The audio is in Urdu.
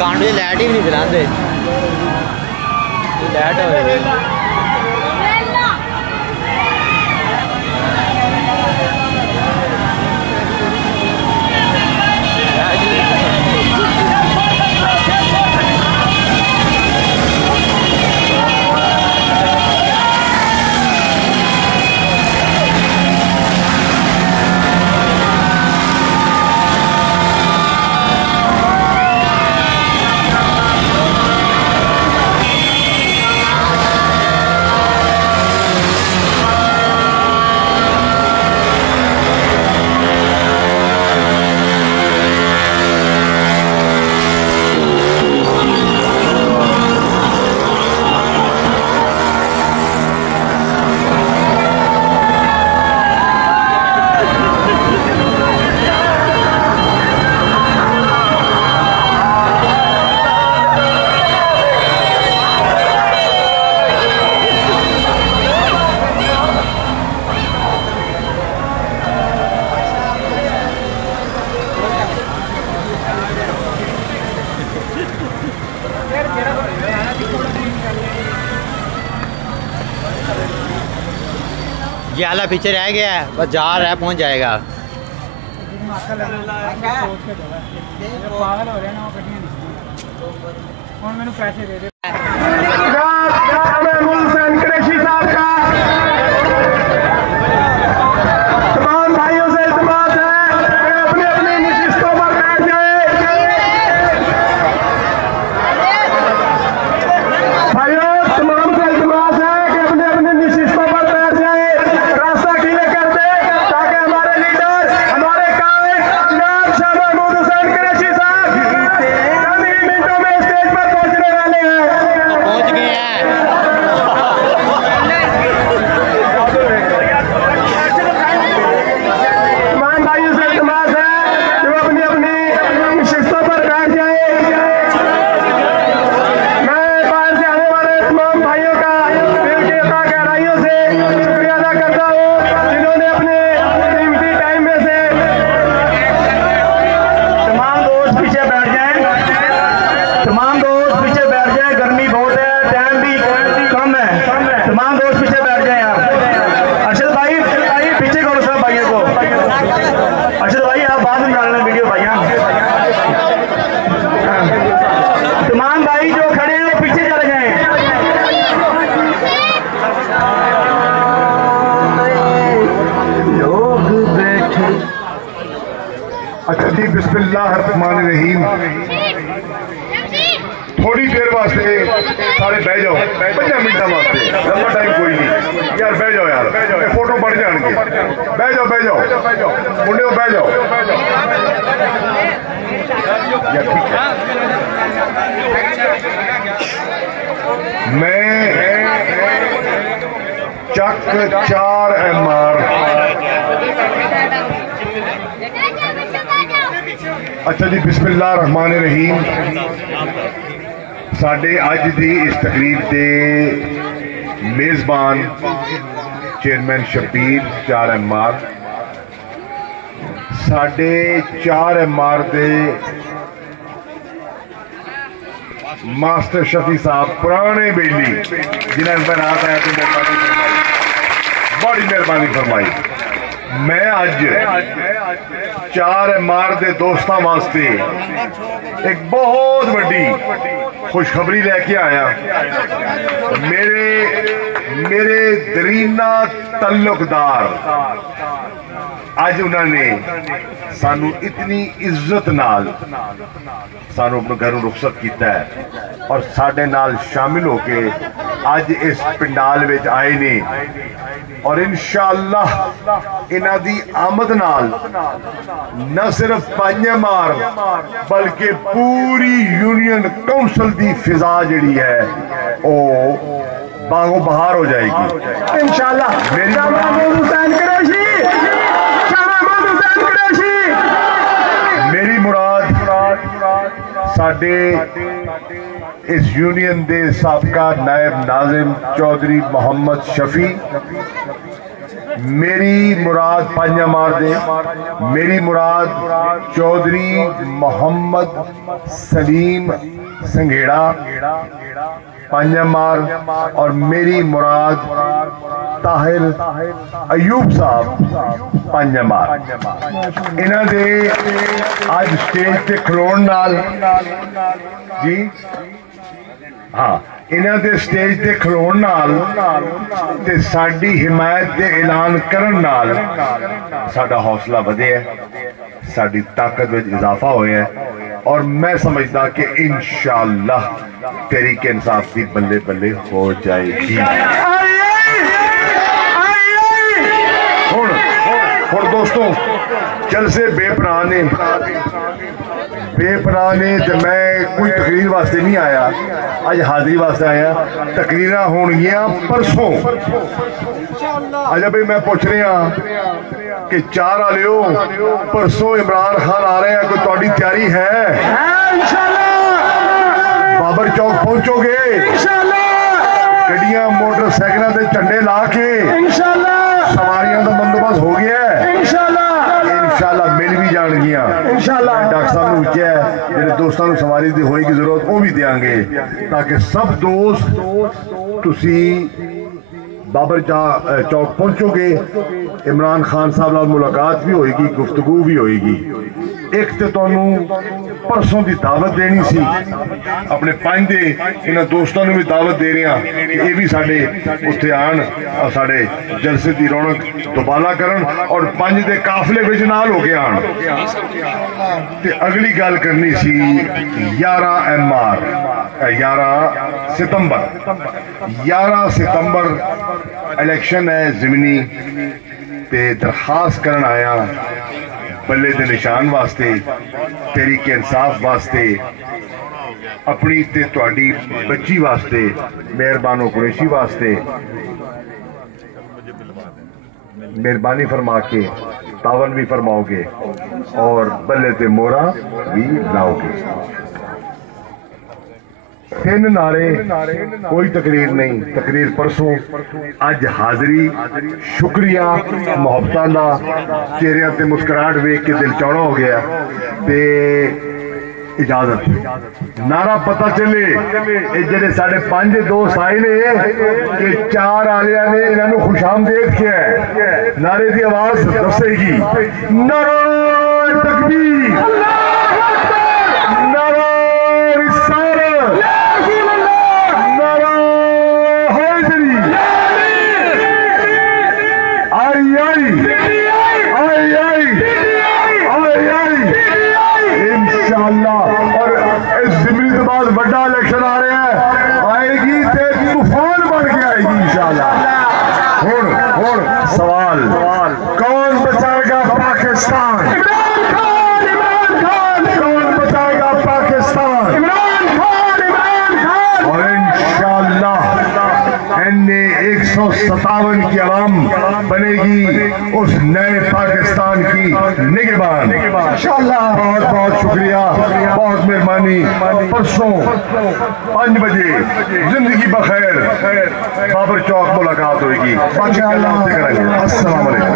گانڈے لائٹ ہی نہیں چلاتے لائٹ ہو یہ آلہ پیچھے رہ گیا ہے بس جا رہا ہے پہنچ جائے گا پاگل ہو رہے ہیں نا وہ کٹیاں نہیں میں نے پیسے دے دے اچھا جی بسم اللہ الرحمن الرحیم تھوڑی دیر واسطے سارے بہ جاؤ 5 منٹوں واسطے لمبا ٹائم کوئی نہیں یار بہ جاؤ یار فوٹو بڑھ جان گے بہ جاؤ منڈیو بہ جاؤ یار ٹھیک ہے میں چک 4 MR اچھا جی بسم اللہ الرحمن الرحیم ساڈے اج دی اس تقریب دے میزبان چیئرمین شبیر 4 MR ساڈے 4 MR دے ماسٹر شفیع صاحب پرانے بیلی جنہیں میں رات آیا تو بڑی مہربانی فرمائی میں آج 4 MR دے دوستاں واسطے ایک بہت بڑی خوشخبری لے کے آیا میرے درینہ تعلقدار آج انہوں نے سانو اتنی عزت نال سانو اپنے گھروں رخصت کیتا ہے اور ساڑھے نال شامل ہو کے آج اس پنڈال وچ آئے نے اور انشاءاللہ انہاں دی آمد نال نہ صرف 5 MR بلکہ پوری یونین کونسل دی فضا جڑی ہے او باغوں بہار ہو جائے گی انشاءاللہ میری مراد ساڑھے اس یونین دے سابقہ نائب ناظم چودھری محمد شفیع میری مراد پانیا مار دے، میری مراد چودھری محمد سلیم سنگھیڑا پانیا مار، اور میری مراد طاہر ایوب صاحب پانیا مار۔ انہاں دے آج سٹیج تے کھلون نال جی ہاں انہاں دے سٹیج تے کھلون نال تے ساڈی حمایت دے اعلان کرن نال ساڈا حوصلہ ودھیا ہے، ساڈی طاقت وچ اضافہ ہویا ہے، اور میں سمجھدا کہ انشاءاللہ تحریک انصاف دی بلے بلے ہو جائے گی۔ اور دوستوں جلسے بے پناہ نے تے میں کوئی تقریر واسطے نہیں آیا، آج حاضری واسطے آیا۔ تقریراں ہونگیاں پرسوں۔ اچھا بھئی میں پوچھ رہے ہیں کہ چار آلیو پرسوں عمران خان آ رہے ہیں، کوئی تہاڈی تیاری ہے؟ بابر چوک پہنچو گے؟ گڈیاں موٹر سائیکلاں تے جھنڈے لا کے سواریاں دا بندوبست ہو گیا ہے؟ انشاءاللہ مل بھی جان گیا۔ ڈاکٹر صاحب نے کیا ہے جنہیں دوستان سواری دی ہوئی کی ضرورت وہ بھی دیاں گے، تاکہ سب دوست تسی بابر چوک پہنچو گے، عمران خان صاحب نال ملاقات بھی ہوئے گی، گفتگو بھی ہوئے گی۔ ایک تے تانوں پرسوں دی دعوت دینی سی، اپنے پانچ دے انہاں دوستاں نوں بھی دعوت دے رہے ہیں کہ یہ بھی ساڈے اتھے آن اور ساڈے جلسے دی رونق دوبالا کرن، اور پانچ دے قافلے وچ نال ہو کے آن۔ تے اگلی گل کرنی سی 11 ستمبر الیکشن ہے ضمنی، تے درخواست کرن آیا بلے دے نشان واسطے، تحریک انصاف واسطے، اپنی تے تہاڈی بچی واسطے، مہربانو قریشی واسطے مہربانی فرما کے تعاون بھی فرماؤ گے اور بلے تے مورا بھی لاؤ گے۔ 3 نعرے، کوئی تقریر نہیں، تقریر پرسوں، اج حاضری، شکریہ محبتاں دا، چہریاں تے مسکراہٹ ویکھ کے دل چوڑا ہو گیا، تے اجازت نعرہ پتہ چلے اے جڑے ساڈے 5 دوست آئے نے کہ 4 آلیاں نے انہاں نوں خوش آمدید کیا ہے، نعرے دی آواز دسے گی نعرہ تکبیر، نعرہ رسالت، نعرہ حیدری، انشاءاللہ۔ اور اس ضمنی کے بعد بڑا الیکشن آ رہا ہے، آئے گی تے طوفان بن کے آئے گی انشاءاللہ۔ ہن سوال، کون بچائے گا پاکستان؟ کون بچائے گا پاکستان؟ اور انشاءاللہ NA157 کی عوام بنے گی اس نئے پاکستان کی نگہبان۔ بہت بہت شکریہ، بہت مہربانی۔ پرسوں 5 بجے زندگی بخیر بابر چوک ملاقات ہوئے گی، باقی اللہ کریں گے۔ السلام علیکم۔